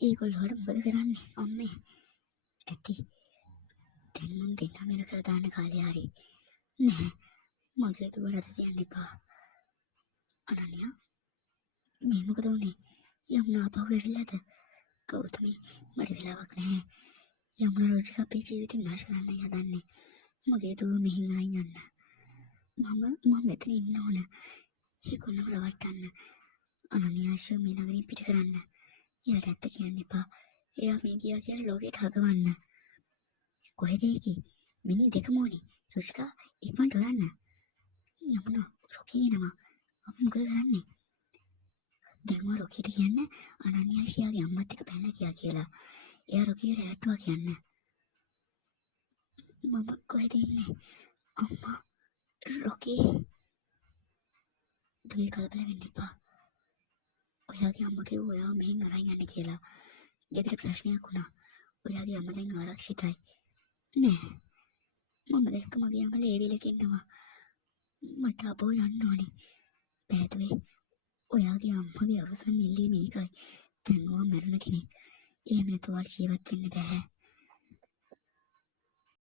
ඒගොල්ලෝට මොකද කරන්නේ අම්මේ? ඇති. දැන් මං දෙන්නා මෙල කර දාන්න කාලේ හරි. නෑ. මගේ දුවලට තියන්න එපා. අනන්‍යා මේ මොකද වුනේ? යමුනා ආපහු ඇවිල්ලාද? ගෞතමී මට වෙලාවක් නැහැ. යමුනා රෝජික අපේ ජීවිතේ විනාශ කරන්නයි හදන්නේ. මගේ දුව මෙහින් අයින් යන්න. මම මෙතන ඉන්න ඕන. ඒගොල්ලෝ රවට්ටන්න. අනන්‍යාශය මේ නගරින් පිට කරන්න. එයාට ඇත්ත කියන්න එපා. එයා මේ ගියා කියලා ලෝකෙට හගවන්න. කොහෙද ඒකි? මිනි දෙකම ඕනේ. රෝජිකා ඉක්මනට හොයන්න. යමුනා රොකී එනවා. අපි මොකද කරන්නේ? දැන් මම රොකීට කියන්න අනන්‍යාශයාගේ අම්මත් එක්ක පැනලා ගියා කියලා. එයා රොකී රැවට්ටුවා කියන්න. මම කොහෙද ඉන්නේ? අම්මා රොකී දුවේ කලබල වෙන්න එපා. ඔයාගේ අම්මා කිව්වා ඔයාව මෙහෙන් අරන් යන්න කියලා. ගෙදර ප්‍රශ්නයක් වුණා. ඔයාගේ අම්මා දැන් ආරක්ෂිතයි. නෑ. මම දැක්ක මගේ අම්මා ලේවිලක ඉන්නවා. මට අපෝ යන්න ඕනේ. බෑදුවේ. ඔයාගේ අම්මගේ අවසන් ඉල්ලීම ඒකයි. දැන් ඔයා මැරුණ කෙනෙක්. එහෙම නැතුව ජීවත් වෙන්න බෑ.